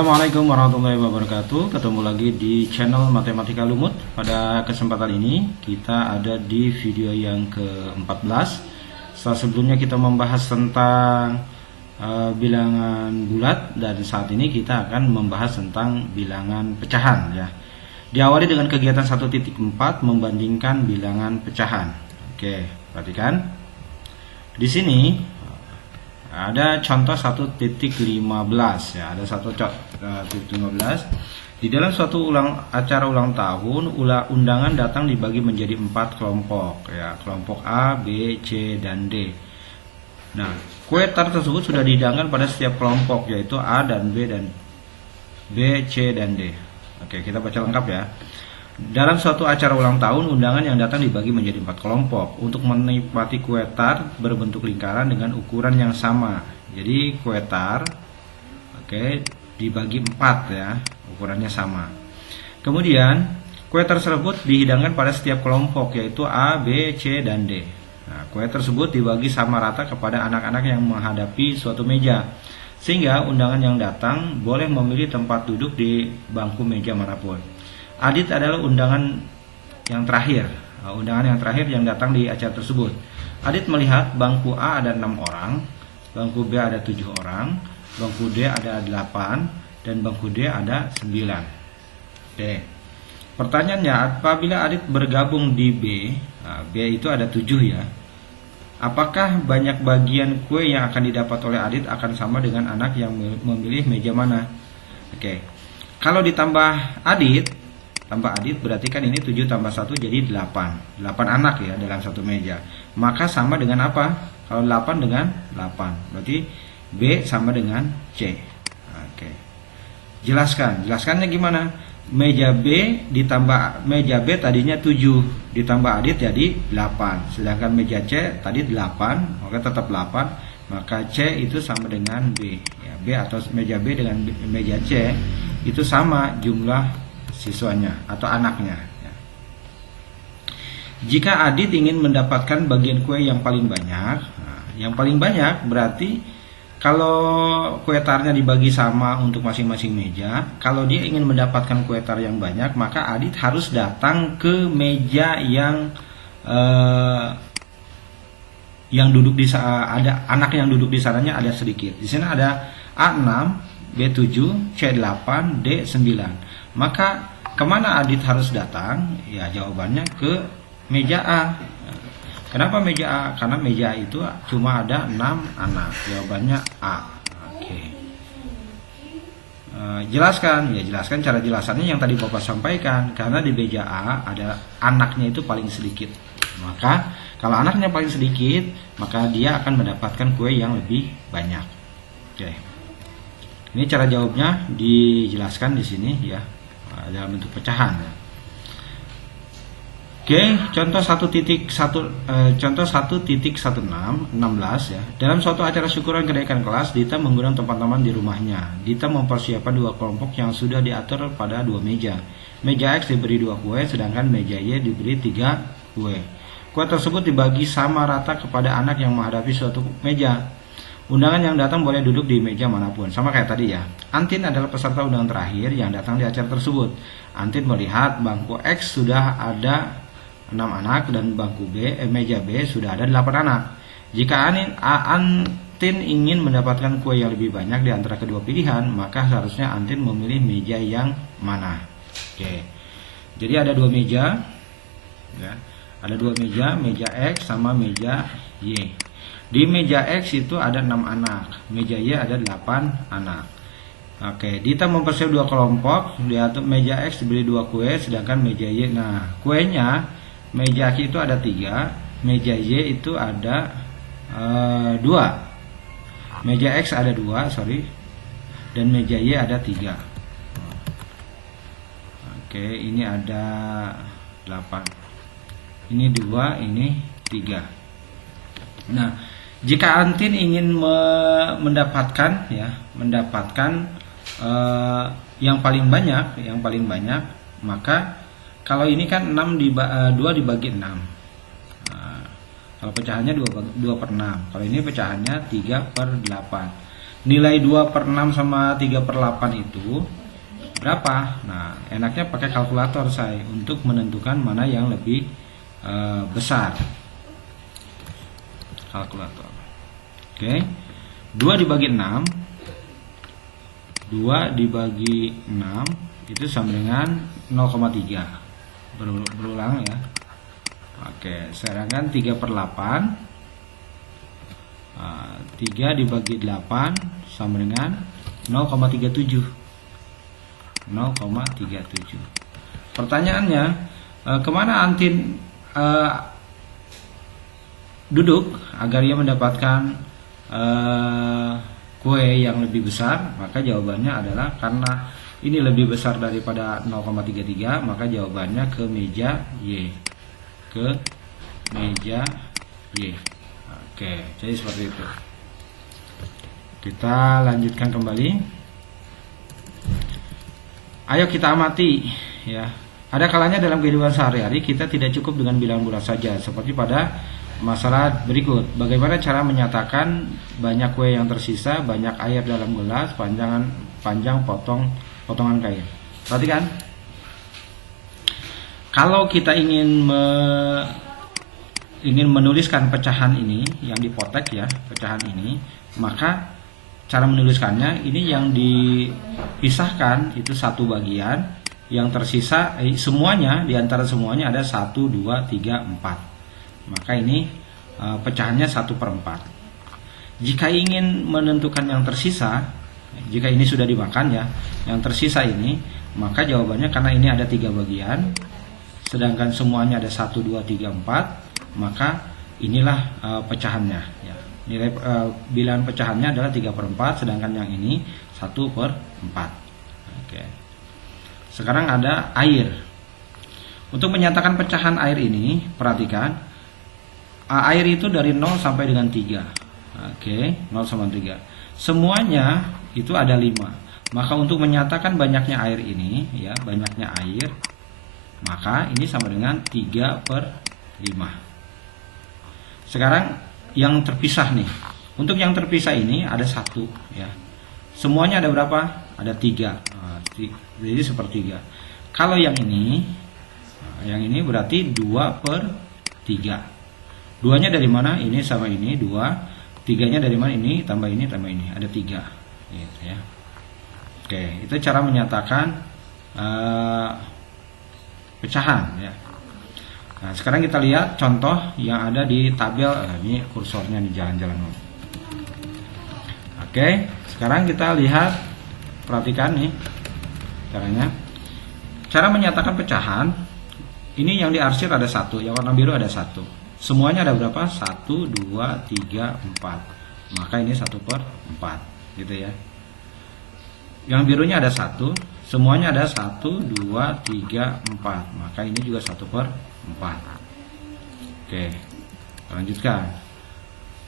Assalamualaikum warahmatullahi wabarakatuh. Ketemu lagi di channel Matematika Lumut. Pada kesempatan ini kita ada di video yang ke-14. Setelah sebelumnya kita membahas tentang bilangan bulat, dan saat ini kita akan membahas tentang bilangan pecahan ya. Diawali dengan kegiatan 1.4 membandingkan bilangan pecahan. Oke, perhatikan. Di sini ada contoh 1.15 ya, ada satu titik 15. Di dalam suatu acara ulang tahun, undangan datang dibagi menjadi 4 kelompok ya, kelompok A, B, C, dan D. Nah, kue tart tersebut sudah dihidangkan pada setiap kelompok, yaitu A dan B, C, dan D. Oke, kita baca lengkap ya. Dalam suatu acara ulang tahun, undangan yang datang dibagi menjadi 4 kelompok untuk menikmati kue tart berbentuk lingkaran dengan ukuran yang sama. Jadi kue tart, oke, dibagi 4 ya, ukurannya sama. Kemudian kue tersebut dihidangkan pada setiap kelompok, yaitu A, B, C, dan D. Nah, kue tersebut dibagi sama rata kepada anak-anak yang menghadapi suatu meja, sehingga undangan yang datang boleh memilih tempat duduk di bangku meja manapun. Adit adalah undangan yang terakhir yang datang di acara tersebut. Adit melihat bangku A ada 6 orang, bangku B ada 7 orang, bangku D ada 8, dan bangku D ada 9. D. Pertanyaannya, apabila Adit bergabung di B, B itu ada 7 ya, apakah banyak bagian kue yang akan didapat oleh Adit akan sama dengan anak yang memilih meja mana? Oke. Kalau ditambah Adit berarti kan ini 7 tambah 1 jadi 8 anak ya dalam satu meja. Maka sama dengan apa? Kalau 8 dengan 8, berarti B sama dengan C. Oke. Jelaskannya gimana? Meja B ditambah meja B tadinya 7 ditambah Adit jadi 8. Sedangkan meja C tadi 8, maka tetap 8. Maka C itu sama dengan B ya. B atau meja B dengan meja C itu sama jumlah siswanya atau anaknya ya. Jika Adit ingin mendapatkan bagian kue yang paling banyak, yang paling banyak berarti kalau kue tarnya dibagi sama untuk masing-masing meja, kalau dia ingin mendapatkan kue tar yang banyak, maka Adit harus datang ke meja yang duduk di ada anak yang duduk di sananya ada sedikit. Di sini ada A6, B7, C8, D9. Maka kemana Adit harus datang? Ya, jawabannya ke meja A. Kenapa meja A? Karena meja itu cuma ada 6 anak. Jawabannya A. Oke. Jelaskan cara jelasannya yang tadi Bapak sampaikan. Karena di meja A ada anaknya itu paling sedikit. Maka kalau anaknya paling sedikit, maka dia akan mendapatkan kue yang lebih banyak. Oke. Ini cara jawabnya dijelaskan di sini ya, dalam bentuk pecahan. Oke, contoh 1.16 ya. Dalam suatu acara syukuran kenaikan kelas, Dita mengundang teman-teman di rumahnya. Dita mempersiapkan 2 kelompok yang sudah diatur pada 2 meja. Meja X diberi 2 kue, sedangkan meja Y diberi 3 kue. Kue tersebut dibagi sama rata kepada anak yang menghadapi suatu meja. Undangan yang datang boleh duduk di meja manapun. Sama kayak tadi ya. Antin adalah peserta undangan terakhir yang datang di acara tersebut. Antin melihat bangku X sudah ada 6 anak dan bangku meja B sudah ada 8 anak. Jika Antin ingin mendapatkan kue yang lebih banyak di antara kedua pilihan, maka seharusnya Antin memilih meja yang mana? Oke. Jadi ada 2 meja ya. Ada 2 meja, meja X sama meja Y. Di meja X itu ada 6 anak, meja Y ada 8 anak. Oke, Dita mempersiapkan 2 kelompok, di atas meja X diberi 2 kue, sedangkan meja Y, nah kuenya meja X itu ada 3, meja Y itu ada 2, meja X ada 2, dan meja Y ada 3. Oke, ini ada 8, ini 2, ini 3. Nah, jika Antin ingin mendapatkan yang paling banyak, maka kalau ini kan 2 dibagi 6. Kalau pecahannya 2/6. Kalau ini pecahannya 3/8. nilai 2/6 sama 3/8 itu berapa? Nah, enaknya pakai kalkulator saya untuk menentukan mana yang lebih besar. Kalkulator. Oke. 2 dibagi 6. 2 dibagi 6 itu sama dengan 0,3. Berulang ya. Oke, sedangkan 3/8. 3 dibagi 8 sama dengan 0,37. 0,37. Pertanyaannya, kemana Antin duduk agar ia mendapatkan kue yang lebih besar? Maka jawabannya adalah karena ini lebih besar daripada 0,33, maka jawabannya ke meja Y. Ke meja Y. Oke, jadi seperti itu. Kita lanjutkan kembali. Ayo kita amati ya. Ada kalanya dalam kehidupan sehari-hari kita tidak cukup dengan bilangan bulat saja, seperti pada masalah berikut. Bagaimana cara menyatakan banyak kue yang tersisa, banyak air dalam gelas, panjang potongan kain. Perhatikan. Kalau kita ingin menuliskan pecahan ini yang dipotek ya, pecahan ini, maka cara menuliskannya ini yang dipisahkan itu satu bagian, yang tersisa semuanya, diantara semuanya ada 1, 2, 3, 4. Maka ini pecahannya 1/4. Jika ingin menentukan yang tersisa, jika ini sudah dimakan ya, yang tersisa ini, maka jawabannya karena ini ada 3 bagian, sedangkan semuanya ada 1, 2, 3, 4, maka inilah pecahannya ya. Nilai bilangan pecahannya adalah 3/4, sedangkan yang ini 1/4. Oke. Sekarang ada air. Untuk menyatakan pecahan air ini, perhatikan. Air itu dari 0 sampai dengan 3. Oke, 0 sampai 3. Semuanya itu ada 5. Maka untuk menyatakan banyaknya air ini, ya, banyaknya air, maka ini sama dengan 3/5. Sekarang yang terpisah nih. Untuk yang terpisah ini ada 1 ya. Semuanya ada berapa? Ada 3. Jadi sepertiga. Kalau yang ini berarti 2/3. 2-nya dari mana? Ini sama ini 2. 3-nya dari mana? Ini tambah ini tambah ini. Ada 3. Gitu ya. Oke, itu cara menyatakan pecahan ya. Nah, sekarang kita lihat contoh yang ada di tabel. Ini kursornya nih, jalan-jalan. Oke, sekarang kita lihat, perhatikan nih caranya. Cara menyatakan pecahan. Ini yang diarsir ada 1, yang warna biru ada 1. Semuanya ada berapa? 1, 2, 3, 4. Maka ini 1/4 gitu ya. Yang birunya ada 1, semuanya ada 1, 2, 3, 4. Maka ini juga 1/4. Oke, lanjutkan.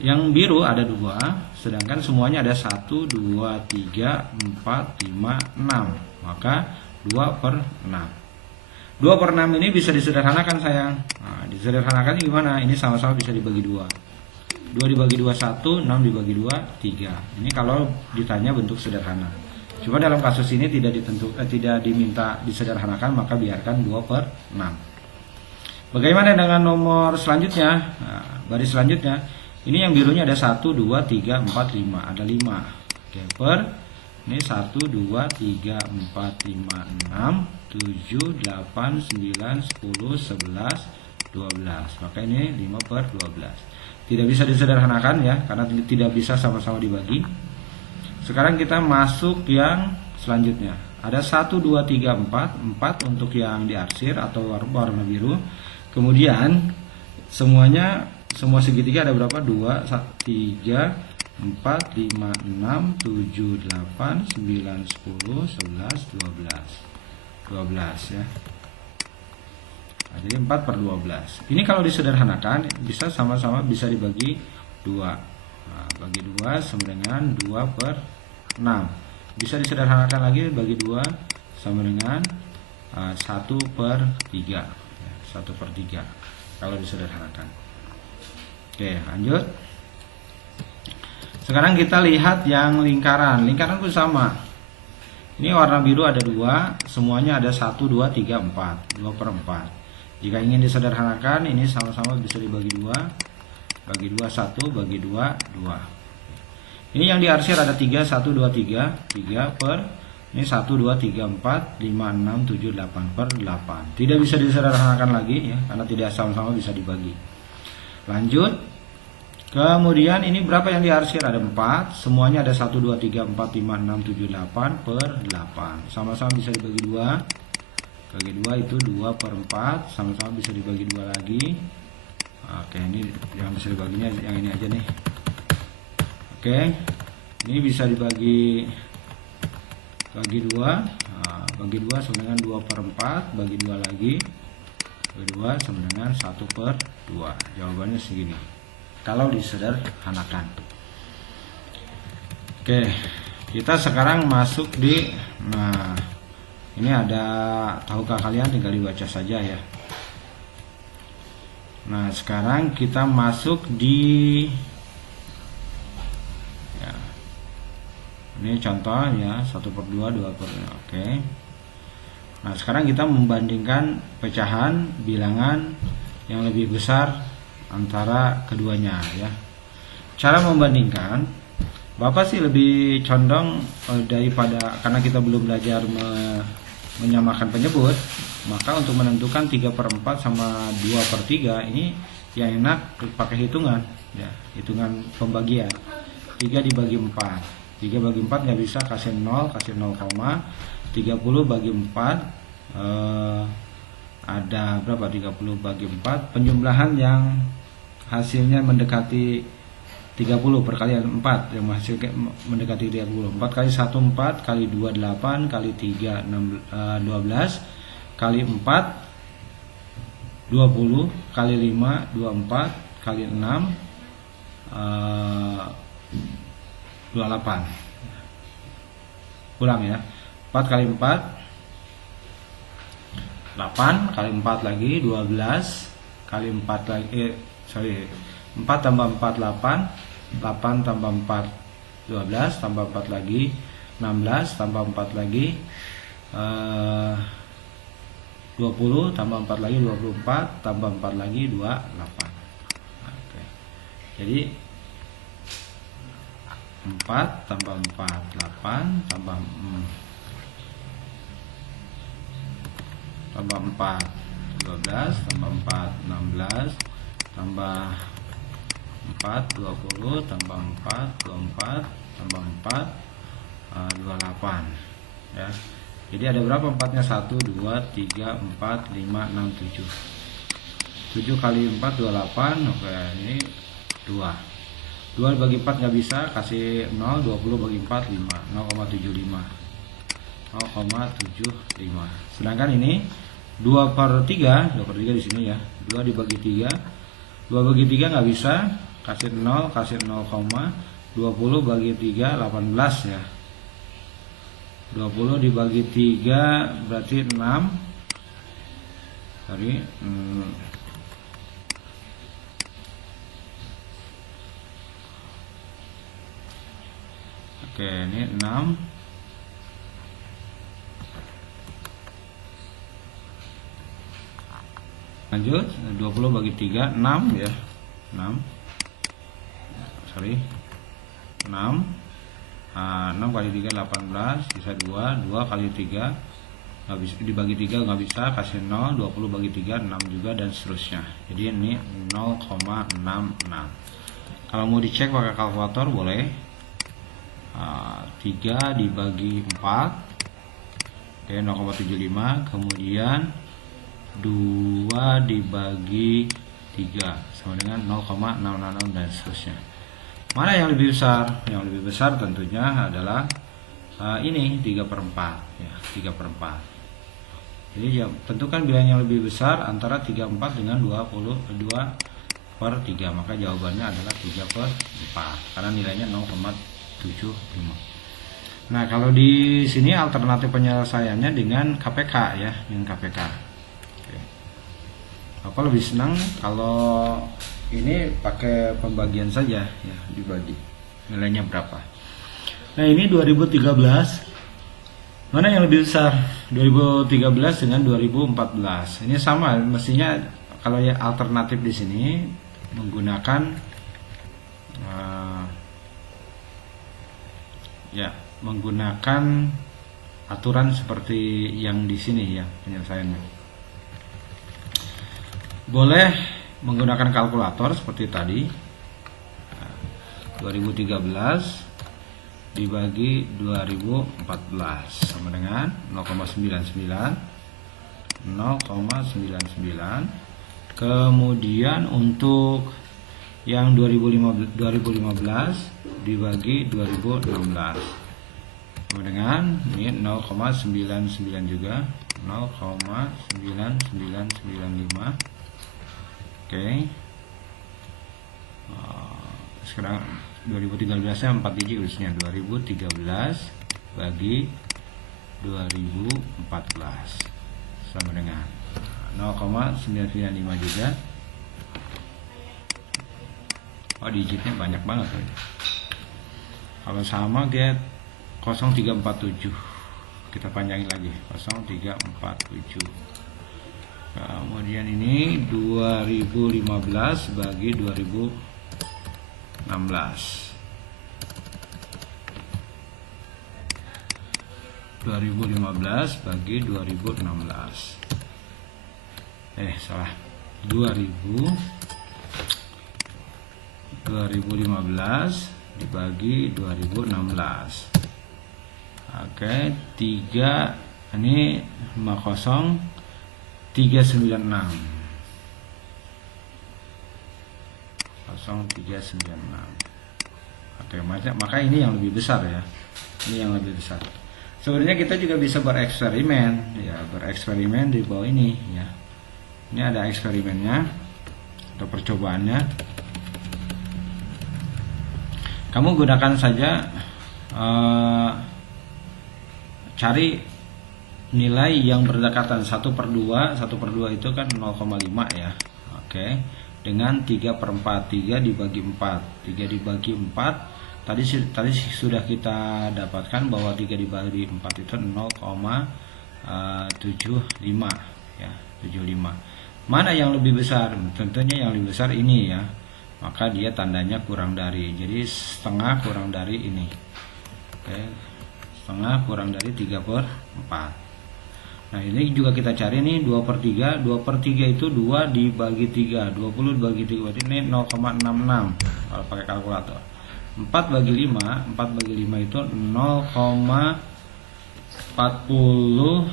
Yang biru ada 2, sedangkan semuanya ada 1, 2, 3, 4, 5, 6. Maka 2/6. 2/6 ini bisa disederhanakan sayang. Nah, disederhanakan gimana? Ini sama-sama bisa dibagi 2. 2 dibagi 2 1, 6 dibagi 2 3. Ini kalau ditanya bentuk sederhana. Cuma dalam kasus ini tidak diminta disederhanakan, maka biarkan 2/6. Bagaimana dengan nomor selanjutnya? Nah, baris selanjutnya. Ini yang birunya ada 1, 2, 3, 4, 5. Ada 5. Oke, ini 1, 2, 3, 4, 5, 6, 7, 8, 9, 10, 11, 12. Maka ini 5/12. Tidak bisa disederhanakan ya, karena tidak bisa sama-sama dibagi. Sekarang kita masuk yang selanjutnya. Ada 1, 2, 3, 4. 4 untuk yang diarsir atau warna biru. Kemudian semua segitiga ada berapa? 2, 3, 4, 5, 6, 7, 8, 9, 10, 11, 12. 12 ya. Nah, jadi 4/12. Ini kalau disederhanakan bisa sama-sama bisa dibagi 2. Nah, bagi 2 sama dengan 2/6. Bisa disederhanakan lagi, bagi 2 sama dengan 1/3. 1/3 kalau disederhanakan. Oke, lanjut. Sekarang kita lihat yang lingkaran. Lingkaran pun sama. Ini warna biru ada 2, semuanya ada 1, 2, 3, 4, 2 per 4. Jika ingin disederhanakan, ini sama-sama bisa dibagi 2, bagi 2, 1, bagi 2, 2. Ini yang diarsir ada 3, 1, 2, 3, 3 per, ini 1, 2, 3, 4, 5, 6, 7, 8 per 8. Tidak bisa disederhanakan lagi ya, karena tidak sama-sama bisa dibagi. Lanjut. Kemudian ini berapa yang diarsir? Ada 4, semuanya ada 1, 2, 3, 4, 5, 6, 7, 8 per 8. Sama-sama bisa dibagi 2. Bagi 2 itu 2 per 4, sama-sama bisa dibagi 2 lagi. Oke, ini yang bisa dibaginya yang ini aja nih. Oke, ini bisa dibagi 2. Nah, bagi 2 sama dengan 2 per 4, bagi 2 lagi. Bagi 2 sama dengan 1 per 2. Jawabannya segini kalau disederhanakan. Oke, kita sekarang masuk di, nah ini ada, tahukah kalian, tinggal dibaca saja ya. Nah sekarang kita masuk di ya, ini contoh ya, 1 per 2, 2 per 2. Oke. Nah sekarang kita membandingkan pecahan bilangan yang lebih besar antara keduanya ya. Cara membandingkan, Bapak sih lebih condong daripada, karena kita belum belajar menyamakan penyebut, maka untuk menentukan 3 per 4 sama 2 per 3 ini yang enak pakai hitungan ya, hitungan pembagian. 3 dibagi 4, 3 bagi 4 nggak bisa, kasih 0, kasih 0, 30 bagi 4 ada berapa? 30 bagi 4, penjumlahan yang hasilnya mendekati 30, perkalian 4 yang hasilnya mendekati 30. 4 kali 1 4, kali 2 8, kali 3 12, kali 4 20, kali 5 24, kali 6 28. Ulang ya. 4 kali 4 8, kali 4 lagi 12, kali 4 lagi 4 tambah 4 8, 8 tambah 4 12, tambah 4 lagi 16, tambah 4 lagi 20, tambah 4 lagi 24, tambah 4 lagi 28. Oke. Jadi 4 tambah 4 8, tambah 4 12, tambah 4 16, tambah 4 20, tambah 4 24, tambah 4 28 ya. Jadi ada berapa 4-nya? 1 2 3 4 5 6 7. 7 kali 4 28. Oke, ini 2 bagi 4 nggak bisa, kasih 0. 20 bagi 4 5, 0,75. Sedangkan ini 2 per 3 di sini ya. 2 dibagi 3, 2 bagi 3 nggak bisa, kasih 0, kasih 0, 20 bagi 3 18 ya. 20 dibagi 3 berarti 6. Sorry, oke, ini 6. Lanjut, 20 bagi 3 6 ya. 6. Sorry. 6. 6 kali 3 18, sisa 2. 2 kali 3 nggak bisa, dibagi 3 nggak bisa, kasih 0. 20 bagi 3 6 juga, dan seterusnya. Jadi ini 0,66. Kalau mau dicek pakai kalkulator boleh. 3 dibagi 4, oke, 0,75. Kemudian 2 dibagi 3 sama dengan 0,666, dan seterusnya. Mana yang lebih besar? Yang lebih besar tentunya adalah ini 3 per 4 ya, 3 per 4. Jadi ya, tentukan bilangan yang lebih besar antara 34 dengan 22 per 3. Maka jawabannya adalah 3 per 4 karena nilainya 0,75. Nah, kalau di sini alternatif penyelesaiannya dengan KPK ya, dengan KPK. Oke. Aku lebih senang kalau ini pakai pembagian saja ya, dibagi. nilainya berapa. Nah ini 2013, mana yang lebih besar 2013 dengan 2014? Ini sama, mestinya kalau ya alternatif di sini menggunakan menggunakan aturan seperti yang di sini ya penyelesaiannya. Boleh menggunakan kalkulator seperti tadi. 2013 dibagi 2014 sama dengan 0,99. Kemudian untuk yang 2015 dibagi 2016 sama dengan ini 0,99 juga, 0,9995. Oke. Sekarang 2013 nya 4 digit urusnya, 2013 bagi 2014 sama dengan 0,995 juga. Oh digitnya banyak banget ya. Kalau sama get 0347, kita panjangin lagi 0347. Kemudian ini 2015 bagi 2016 bagi 2016. Salah. 2015 dibagi 2016. Oke, 3 ini 50396. 0396. Oke, maka ini yang lebih besar ya. Ini yang lebih besar. Sebenarnya kita juga bisa bereksperimen ya, bereksperimen di bawah ini ya. Ini ada eksperimennya atau percobaannya. Kamu gunakan saja cari nilai yang berdekatan 1/2. 1/2 itu kan 0,5 ya. Oke. Dengan 3/4, 3 dibagi 4, 3 dibagi 4 tadi sudah kita dapatkan bahwa 3 dibagi 4 itu 0,75 ya, 75. Mana yang lebih besar? Tentunya yang lebih besar ini ya, maka dia tandanya kurang dari, jadi setengah kurang dari ini. Oke, setengah kurang dari 3/4. Nah ini juga kita cari nih 2/3. 2/3 itu 2 dibagi 3, 20 dibagi 3, berarti ini 0,66 kalau pakai kalkulator. 4 bagi 5 itu 0,40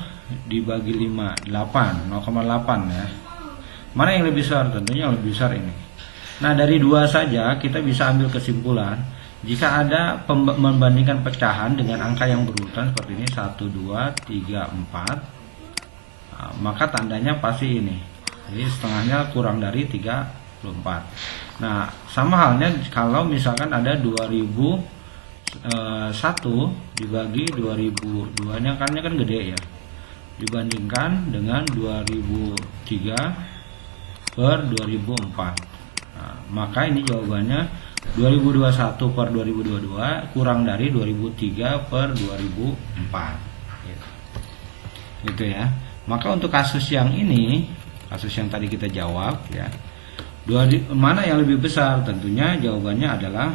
dibagi 5, 0,8 ya. Mana yang lebih besar? Tentunya yang lebih besar ini. Nah dari 2 saja kita bisa ambil kesimpulan, jika ada membandingkan pecahan dengan angka yang berurutan seperti ini 1, 2, 3, 4, maka tandanya pasti ini, jadi setengahnya kurang dari 34. Nah sama halnya kalau misalkan ada 2001 dibagi 2002 nya kan gede ya, dibandingkan dengan 2003/2004. Nah, maka ini jawabannya 2021/2022 kurang dari 2003/2004 gitu ya. Maka untuk kasus yang ini, kasus yang tadi kita jawab ya, mana yang lebih besar? Tentunya jawabannya adalah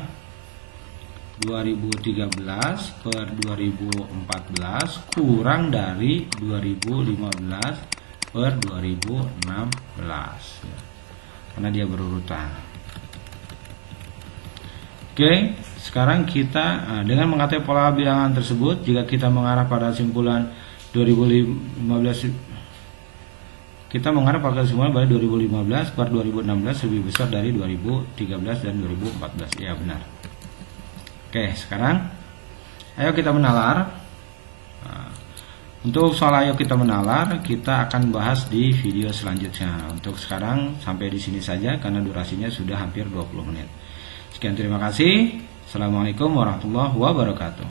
2013/2014 kurang dari 2015/2016 ya, karena dia berurutan. Oke, sekarang kita dengan mengetahui pola bilangan tersebut, jika kita mengarah pada simpulan 2015, kita mengarah pada kesimpulan bahwa 2015/2016 lebih besar dari 2013 dan 2014. Ya benar. Oke, sekarang ayo kita menalar. Nah, untuk soal ayo kita menalar kita akan bahas di video selanjutnya. Untuk sekarang sampai di sini saja karena durasinya sudah hampir 20 menit. Sekian, terima kasih. Assalamualaikum warahmatullahi wabarakatuh.